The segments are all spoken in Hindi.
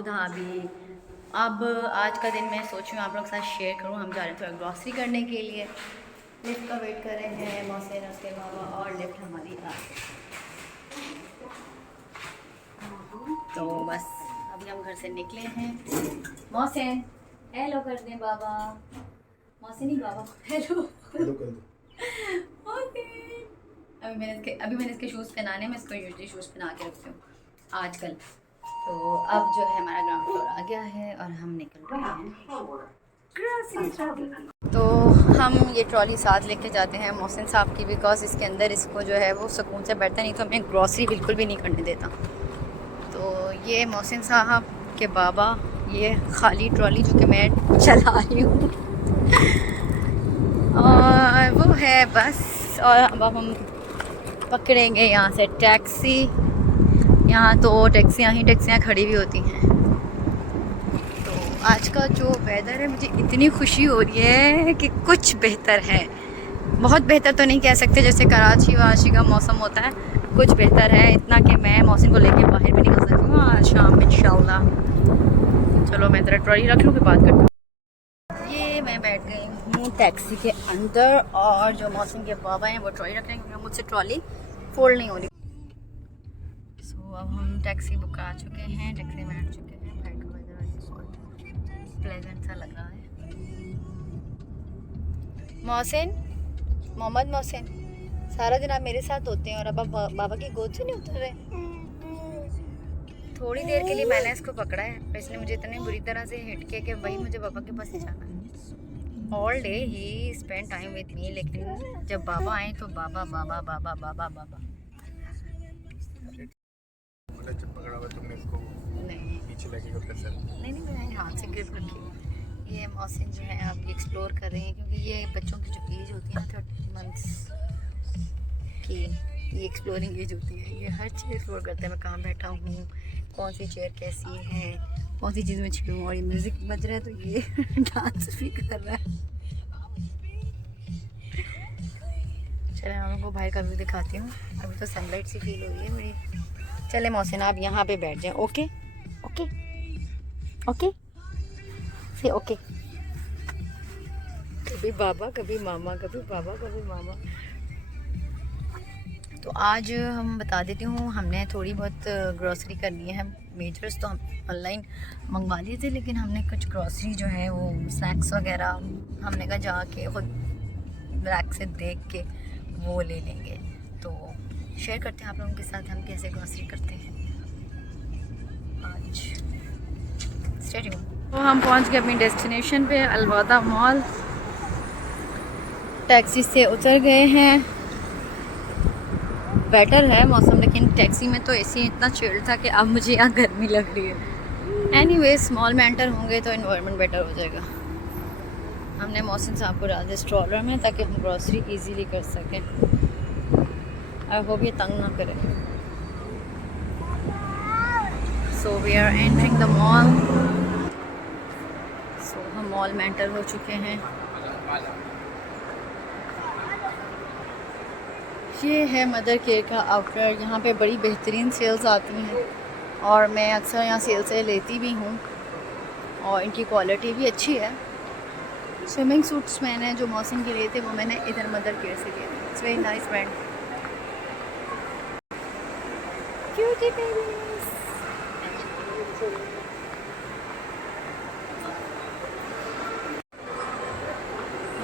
Abu Dhabi. अब आज का दिन मैं सोच रही हूँ आप लोग के साथ शेयर करूँ। हम जा रहे थे ग्रॉसरी करने के लिए, लिफ्ट का वेट कर रहे हैं मोहसिन उसके बाबा, और लिफ्ट हमारी आ गई। तो बस अभी हम घर से निकले हैं। मोहसिन हेलो कर दें बाबा, मोहसिन ही बाबा हेलो हेलो कर दो। मोहसिन। अभी मैंने इसके शूज़ पहनाने, मैं इसको यूजली शूज़ पहना के रखती हूँ आजकल। तो अब जो है हमारा ग्राउंड फ्लोर आ गया है और हम निकल रहे हैं ग्रॉसरी ट्रॉली। तो हम ये ट्रॉली साथ लेके जाते हैं मोहसिन साहब की, बिकॉज इसके अंदर इसको जो है वो सुकून से बैठता नहीं, तो हमें ग्रॉसरी बिल्कुल भी नहीं करने देता। तो ये मोहसिन साहब के बाबा, ये खाली ट्रॉली जो कि मैं चला रही हूँ और वो है बस। और अब हम पकड़ेंगे यहाँ से टैक्सी। यहाँ तो टैक्सियाँ खड़ी हुई होती हैं। तो आज का जो वेदर है, मुझे इतनी खुशी हो रही है कि कुछ बेहतर है। बहुत बेहतर तो नहीं कह सकते, जैसे कराची वाची का मौसम होता है, कुछ बेहतर है। इतना कि मैं मौसम को लेके बाहर भी निकल सकती हूँ आज शाम में इंशाल्लाह। चलो मैं ज़रा ट्रॉली रख लूँ, फिर बात करती हूँ। ये मैं बैठ गई हूँ टैक्सी के अंदर और जो मौसम के बाबा हैं वो ट्रॉली रख रहे हैं, क्योंकि मुझसे ट्रॉली फोल्ड नहीं हो रही। सो अब हम टैक्सी बुक करा चुके हैं, टैक्सी में बैठ चुके हैं। बाहर का वेदर बहुत प्लेजेंट सा लग रहा है। मोहसिन, मोहम्मद मोहसिन, सारा दिन आप मेरे साथ होते हैं और अब आप बाबा की गोद से नहीं उतर रहे। थोड़ी देर के लिए मैंने इसको पकड़ा है, पर इसने मुझे इतनी बुरी तरह से हिट किया कि भाई मुझे बाबा के पास ही जाना है। All day he spend time with me, लेकिन जब बाबा आए तो बाबा बाबा बाबा बाबा बाबा। पकड़ा हुआ तुमने इसको, नहीं पीछे लगेगा फिर सर। नहीं नहीं, मैंने हाथ से ग्रिप रखी। ये मौसम जो है आप ये एक्सप्लोर कर रहे हैं, क्योंकि ये बच्चों की जो एज होती है 30 मंथ्स की, ये एक्सप्लोरिंग एज होती है। ये हर चीज़ एक्सप्लोर करते हैं, मैं कहाँ बैठा हूँ, कौन सी चेयर कैसी है, कौन सी चीज़ में छिड़ूँ। और ये म्यूज़िक बज रहा है तो ये डांस भी कर रहा है। चले मैं आपको बाहर का व्यू दिखाती हूँ। अभी तो सनलाइट सी फील हो रही है मेरी। चले मोहसिन आप यहाँ पे बैठ जाएं। ओके ओके ओके से ओके। कभी बाबा कभी मामा, कभी बाबा कभी मामा। तो आज हम बता देती हूँ, हमने थोड़ी बहुत ग्रॉसरी करनी है। मेजर्स तो हम ऑनलाइन मंगवा लिए थे, लेकिन हमने कुछ ग्रॉसरी जो है वो स्नैक्स वगैरह हमने कहा जाके खुद रैक से देख के वो ले लेंगे। तो शेयर करते हैं आप लोगों के साथ हम कैसे ग्रॉसरी करते हैं आज। Stay tuned. तो हम पहुंच गए अपनी डेस्टिनेशन पे, अलवादा मॉल। टैक्सी से उतर गए हैं। बेटर है मौसम, लेकिन टैक्सी में तो एसी इतना चिल्ड था कि अब मुझे यहाँ गर्मी लग रही है। एनीवेज मॉल में एंटर होंगे तो इन्वायरमेंट बेटर हो जाएगा। हमने मोहसिन साहब को डाल दिया स्ट्रॉलर में ताकि हम ग्रॉसरी इजीली कर सकें। आई होप ये तंग ना करे। So we are entering the mall. So हम मॉल में एंटर हो चुके हैं। ये है मदर केयर का आउटलेट। यहाँ पे बड़ी बेहतरीन सेल्स आती हैं और मैं अक्सर यहाँ सेल से लेती भी हूँ और इनकी क्वालिटी भी अच्छी है। स्विमिंग सूट्स मैंने जो मौसम के लिए थे वो मैंने इधर मदर केयर से लिए थे। It's very nice brand. Cutie babies.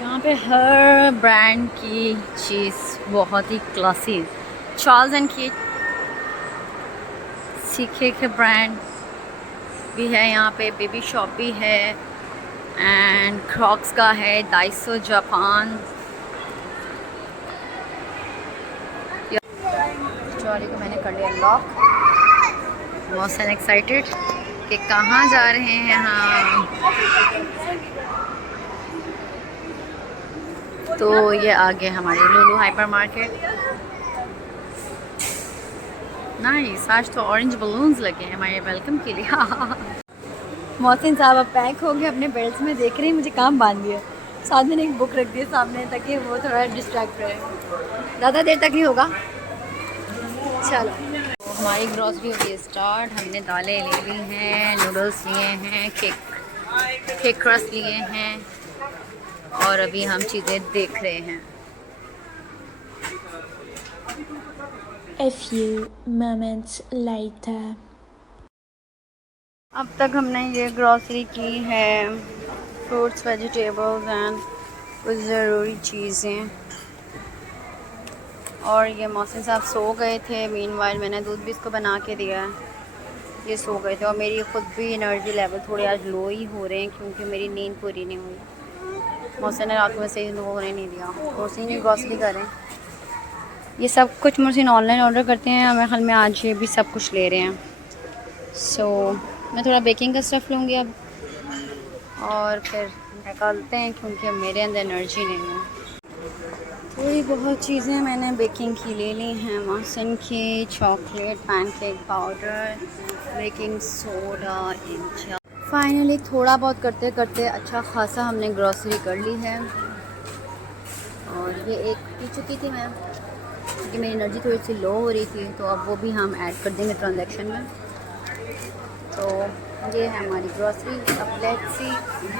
यहाँ पे हर ब्रांड की चीज़ बहुत ही क्लासी है। चार्ल्स एंड कीट सीखे के ब्रांड भी है यहाँ पे, बेबी शॉप भी है एंड क्रॉक्स का है, डाइसो जापान। ट्रॉली को मैंने कर लिया लॉक। मोहसिन एक्साइटेड कि कहाँ जा रहे हैं हम। तो ये आगे हमारे लुलु हाइपर मार्केट। नाइस, आज तो ऑरेंज बलून्स लगे हैं हमारे वेलकम के लिए। मोहसिन साहब अब पैक हो गए अपने बेल्ट में, देख रहे हैं मुझे काम बांध दिया। साथ में एक बुक रख दी सामने ताकि वो थोड़ा डिस्ट्रैक्ट रहे, ज़्यादा देर तक नहीं होगा। चलो तो हमारी ग्रॉसरी हो गई स्टार्ट। हमने दालें ले ली हैं, नूडल्स लिए हैं, केक क्रस्ट लिए हैं और अभी हम चीज़ें देख रहे हैं। A few moments later. अब तक हमने ये ग्रॉसरी की है, फ्रूट्स, वेजिटेबल्स एंड कुछ ज़रूरी चीज़ें। और ये मौसम साहब सो गए थे, मीनवाइल मैंने दूध भी इसको बना के दिया है, ये सो गए थे। और मेरी ख़ुद भी एनर्जी लेवल थोड़े आज लो ही हो रहे हैं क्योंकि मेरी नींद पूरी नहीं हुई। मौसम ने रात में सही होने नहीं दिया, तो उसी ने ग्रॉसरी करें। ये सब कुछ मुझसे ऑनलाइन ऑर्डर करते हैं, मेरे ख्याल में आज ये भी सब कुछ ले रहे हैं। सो मैं थोड़ा बेकिंग का स्टफ़ लूँगी अब और फिर निकालते हैं क्योंकि मेरे अंदर एनर्जी नहीं है। थोड़ी बहुत चीज़ें मैंने बेकिंग की ले ली हैं, मौसन की chocolate, pancake powder, baking soda, इंचा। फाइनली थोड़ा बहुत करते करते अच्छा खासा हमने ग्रॉसरी कर ली है। और ये एक पी चुकी थी मैं क्योंकि मेरी एनर्जी थोड़ी सी लो हो रही थी, तो अब वो भी हम ऐड कर देंगे ट्रांजैक्शन में। तो ये है हमारी ग्रॉसरी। अब लेट्स सी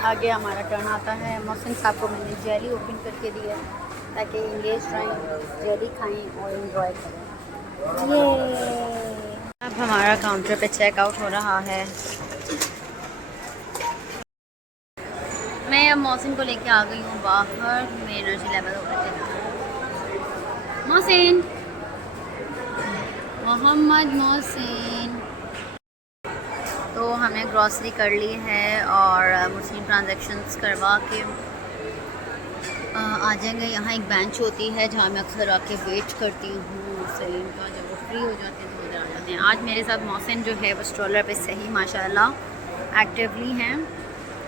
आगे हमारा टर्न आता है। मौसम साहब को मैंने जेली ओपन करके दी है ताकि इंगेज रहें, जेली खाएं और इन्जॉय करें। ये अब हमारा काउंटर पे चेकआउट हो रहा है। मैं अब मौसम को लेके आ गई हूँ बाहर, मेरी एनर्जी लेवल हो रहे थे। मोहसिन, मोहम्मद मोहसिन। तो हमने ग्रॉसरी कर ली है और मुस्लिम ट्रांजैक्शंस करवा के आ जाएंगे। यहाँ एक बेंच होती है जहाँ मैं अक्सर आके वेट करती हूँ सलीम का, जब वो फ्री हो जाते हैं तो उधर आ जाते हैं। आज मेरे साथ मोहसिन जो है वो स्ट्रॉलर पे सही माशाल्लाह एक्टिवली हैं,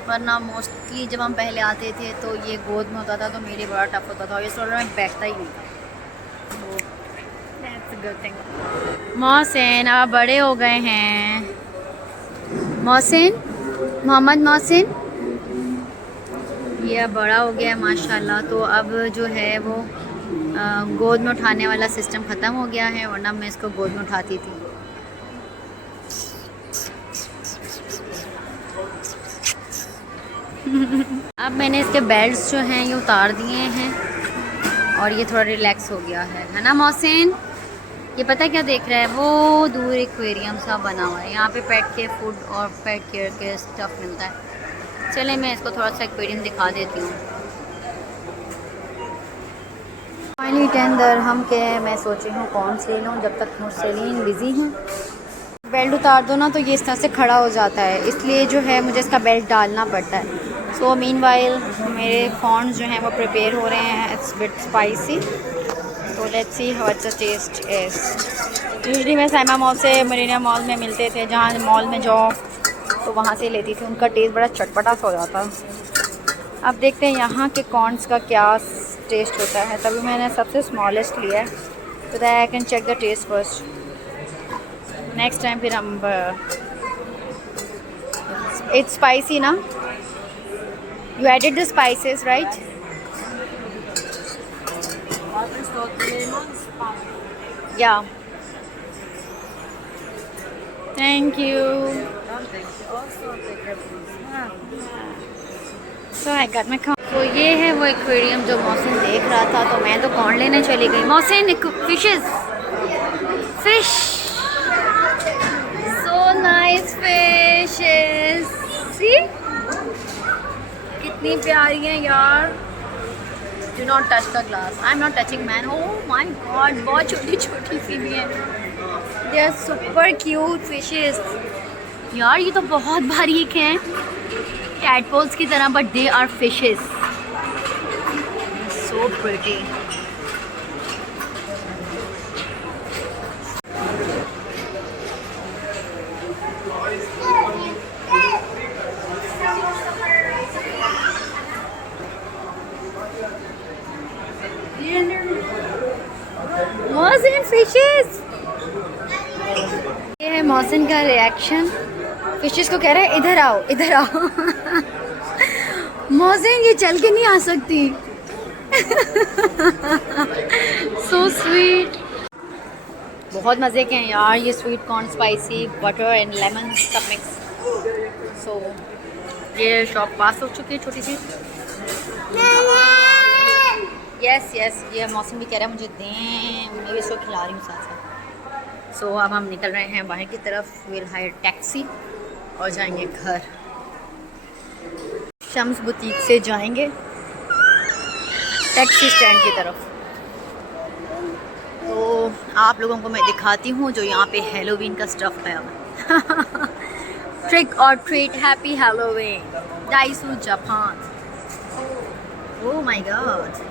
वरना मोस्टली जब हम पहले आते थे तो ये गोद में होता था तो मेरे बड़ा टफ होता था और ये स्ट्रॉलर में बैठता ही नहीं था। Good thing. मोहसिन अब बड़े हो गए हैं। मोहसिन, मोहम्मद मोहसिन ये अब बड़ा हो गया है माशाल्लाह। तो अब जो है वो गोद में उठाने वाला सिस्टम ख़त्म हो गया है, वरना मैं इसको गोद में उठाती थी। अब मैंने इसके बेल्ट्स जो हैं ये उतार दिए हैं और ये थोड़ा रिलैक्स हो गया है ना मोहसिन? ये पता क्या देख रहा है, वो दूर एक्वेरियम सा बना हुआ है, यहाँ पे पेट के फूड और पेट केयर के स्टफ़ मिलता है। चले मैं इसको थोड़ा सा एक्वेरियम दिखा देती हूँ। फाइनली 10 दिरहम के मैं सोच रही हूँ कौन से लूँ जब तक मुर्सलीन बिज़ी हैं। बेल्ट उतार दो ना तो ये इस तरह से खड़ा हो जाता है, इसलिए जो है मुझे इसका बेल्ट डालना पड़ता है। सो मीनवाइल मेरे कॉर्न्स जो हैं वो प्रिपेयर हो रहे हैं। इट्स बिट स्पाइसी, तो let's see how its taste is. Usually मैं साइमा मॉल से मरीना मॉल में मिलते थे, जहाँ मॉल में जाओ तो वहाँ से लेती थी, उनका टेस्ट बड़ा चटपटा सा हो जाता। अब देखते हैं यहाँ के कॉर्न्स का क्या टेस्ट होता है। तभी मैंने सबसे स्मॉलेस्ट लिया है तो that I can check the taste first. Next time फिर हम इट्स स्पाइसी ना, you added the spices right? Yeah. Thank you. So I got my corn. तो ये है वो एक्वेरियम जो मौसम देख रहा था, तो मैं तो कॉर्न लेने चली गई। मौसम fishes, fish, so nice fishes. See? कितनी प्यारी हैं यार। Do not touch the glass. I'm not touching man. Oh my god, बहुत छोटी छोटी सी भी हैं। They are super cute fishes. यार ये तो बहुत बारीक हैं, tadpoles की तरह, but they are fishes. So pretty. मौसम फिशेस। ये है मौसम का रिएक्शन, फिशेस को कह रहा है इधर आओ इधर आओ। मौसम ये चल के नहीं आ सकती। सो स्वीट, बहुत मज़े के हैं यार ये sweet corn, spicy butter and lemon सब मिक्स। सो ये शॉप पास हो चुकी है छोटी सी। यस यस, ये मौसम भी कह रहा है मुझे दें, मैं भी इसको खिला रही हूँ साथ साथ। सो अब हम निकल रहे हैं बाहर की तरफ। विल हायर टैक्सी और जाएंगे घर। शम्स बुटीक से जाएंगे टैक्सी स्टैंड की तरफ। तो आप लोगों को मैं दिखाती हूँ जो यहाँ पे हेलोवीन का स्टफ है। ट्रिक और treat, happy Halloween, Daiso Japan. Oh my god,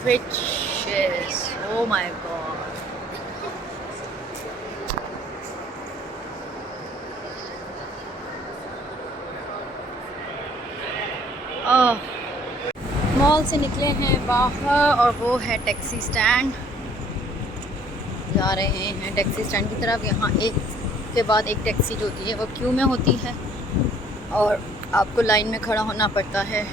witches, oh my god. Mall से निकले हैं बाहर और वो है टैक्सी स्टैंड। जा रहे हैं टैक्सी स्टैंड की तरफ। यहाँ एक के बाद एक टैक्सी जो होती है वो क्यू में होती है और आपको लाइन में खड़ा होना पड़ता है।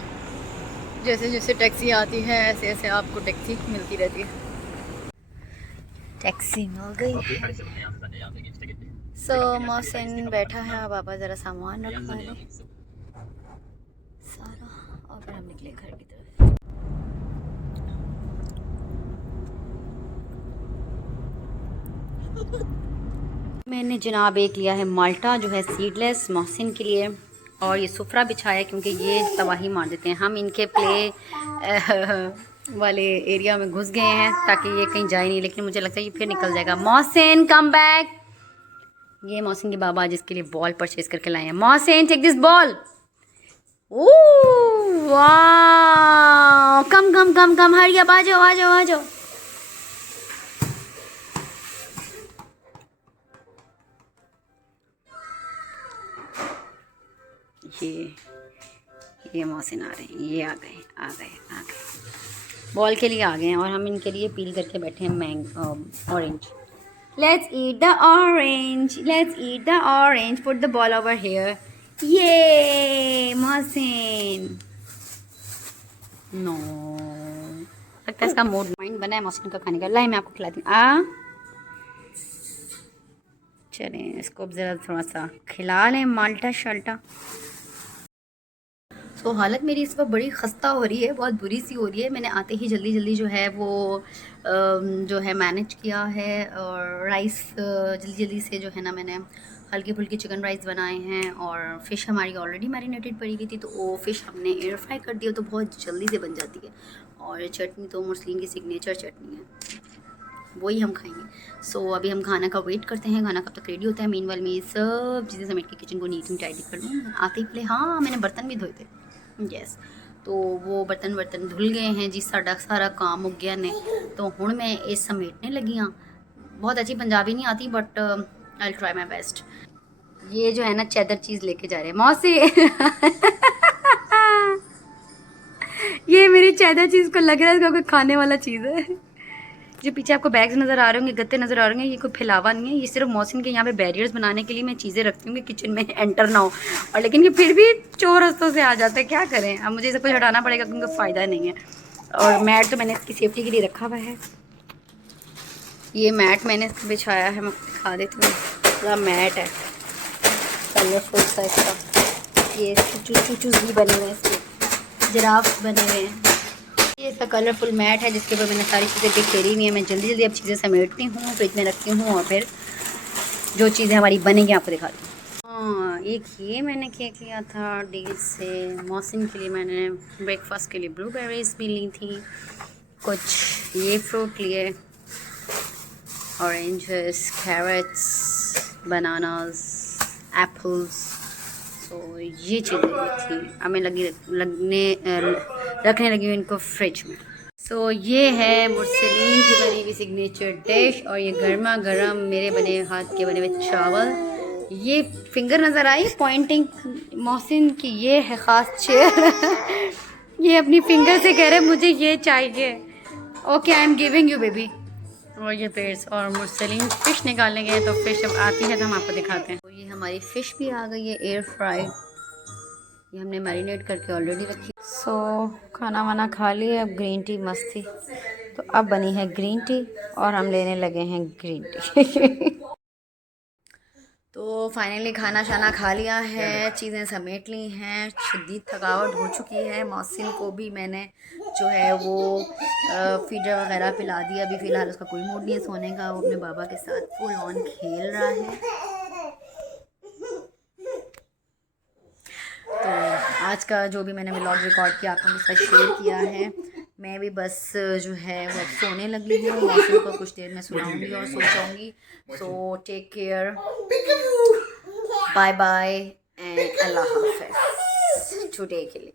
जैसे जैसे टैक्सी आती है ऐसे ऐसे आपको टैक्सी मिलती रहती है। टैक्सी मिल गई है। सो मोहसिन बैठा है, अब पापा ज़रा सामान रखवा लें सारा और फिर हम निकले घर की तरफ। मैंने जनाब एक लिया है माल्टा जो है सीडलेस मोहसिन के लिए, और ये सुफरा बिछाया क्योंकि ये तबाही मार देते हैं। हम इनके प्ले वाले एरिया में घुस गए हैं ताकि ये कहीं जाए नहीं, लेकिन मुझे लगता है ये फिर निकल जाएगा। Mohsin come back. ये मोहसिन के बाबा जिसके लिए बॉल परचेज करके लाए हैं। Mohsin take this ball. Oh वाह, कम कम कम कम, हरी अब आ जाओ आ जाओ आ जाओ। ये मोहसिन आ रहे हैं, ये आ गए आ गए आ गए, बॉल के लिए आ गए हैं और हम इनके लिए पील करके बैठे हैं orange. Let's eat the orange, let's eat the orange, put the ball over here. ये मोहसिन नो, लगता है इसका मूड माइंड बना है मोहसिन का खाने का। लाई मैं आपको खिलाती हूँ। चलें इसको ज़रा थोड़ा सा खिला लें माल्टा शाल्टा। तो हालत मेरी इस वक्त बड़ी खस्ता हो रही है, बहुत बुरी सी हो रही है। मैंने आते ही जल्दी जल्दी जो है वो जो है मैनेज किया है, और राइस जल्दी जल्दी से जो है ना मैंने हल्के फुल्के चिकन राइस बनाए हैं, और फ़िश हमारी ऑलरेडी मैरिनेटेड पड़ी हुई थी तो वो फ़िश हमने एयर फ्राई कर दिया तो बहुत जल्दी से बन जाती है। और चटनी तो मुस्लिम की सिग्नेचर चटनी है, वही हम खाएंगे। सो अभी हम खाना का वेट करते हैं, खाना कब तक रेडी होता है। मीनवाइल में सब चीज़ें समेट के किचन को नीट एंड टाइडी कर लूँ। आते ही पहले हाँ मैंने बर्तन भी धोए थे, यस, तो वो बर्तन धुल गए हैं जी, सारा काम हो गया ने। तो हुण मैं ये समेटने लगी हाँ। बहुत अच्छी पंजाबी नहीं आती but I try my best. ये जो है ना चैदर चीज़ लेके जा रहे हैं मौसी। ये मेरी चैदर चीज़ को लग रहा है कोई खाने वाला चीज़ है। जो पीछे आपको बैग्स नज़र आ रहे होंगे, गत्ते नज़र आ रहे होंगे, ये कोई फैलावा नहीं है। ये सिर्फ मौसम के यहाँ पे बैरियर्स बनाने के लिए मैं चीज़ें रखती हूँ कि किचन में एंटर ना हो, और लेकिन ये फिर भी चोर रस्तों से आ जाते हैं। क्या करें, अब मुझे सब कुछ हटाना पड़ेगा क्योंकि फ़ायदा नहीं है। और मैट तो मैंने इसकी सेफ्टी के लिए रखा हुआ है। ये मैट मैंने बिछाया है, मैं दिखा देती हूँ। पूरा मैट है कलरफुल सा इसका। ये चूचूज भी बने हुए हैं, इसके जिराफ बने हुए हैं। ये इसका कलरफुल मैट है जिसके ऊपर मैंने सारी चीज़ें बिखेरी हुई हैं। मैं जल्दी जल्दी अब चीज़ें समेटती हूँ, फ्रिज में रखती हूँ, और फिर जो चीज़ें हमारी बनेंगी आपको दिखाती हूँ। हाँ, एक ये मैंने केक लिया था डील से। मौसम के लिए मैंने ब्रेकफास्ट के लिए ब्लूबेरीज भी ली थी। कुछ ये फ्रूट लिए, ऑरेंजेस, कैरेट्स, बनानास, एप्पल्स। तो ये चीज़ें थी। अब मैं रखने लगी हूँ इनको फ्रिज में। सो ये है मुर्सलीन की बनी हुई सिग्नेचर डिश, और ये गर्मा गर्म मेरे बने हाथ के बने हुए चावल। ये फिंगर नज़र आई पॉइंटिंग मोहसिन की, ये है ख़ास चेयर। ये अपनी फिंगर से कह रहे मुझे ये चाहिए। Okay I am giving you baby. और ये पेड्स और मुर्सलीन फ़िश निकालने गए, तो फ़िश जब आती है तो हम आपको दिखाते हैं। तो ये हमारी फ़िश भी आ गई है एयर फ्राई, ये हमने मैरिनेट करके ऑलरेडी रखी। सो खाना वाना खा लिया, अब ग्रीन टी मस्त थी। तो अब बनी है ग्रीन टी और हम लेने लगे हैं ग्रीन टी। तो फाइनली खाना शाना खा लिया है, चीज़ें समेट ली हैं, शदीद थकावट हो चुकी है। मौसिन को भी मैंने जो है वो फीडर वगैरह पिला दिया। अभी फ़िलहाल उसका कोई मूड नहीं है सोने का, वो अपने बाबा के साथ फुल ऑन खेल रहा है। तो आज का जो भी मैंने व्लॉग रिकॉर्ड किया आपको उसका शेयर किया है। मैं भी बस जो है वो सोने लगी हूँ, मौसम को कुछ देर में सुनाऊंगी और सो जाऊँगी। So take care, bye bye and अल्लाह हाफ़िज़ टुडे के लिए।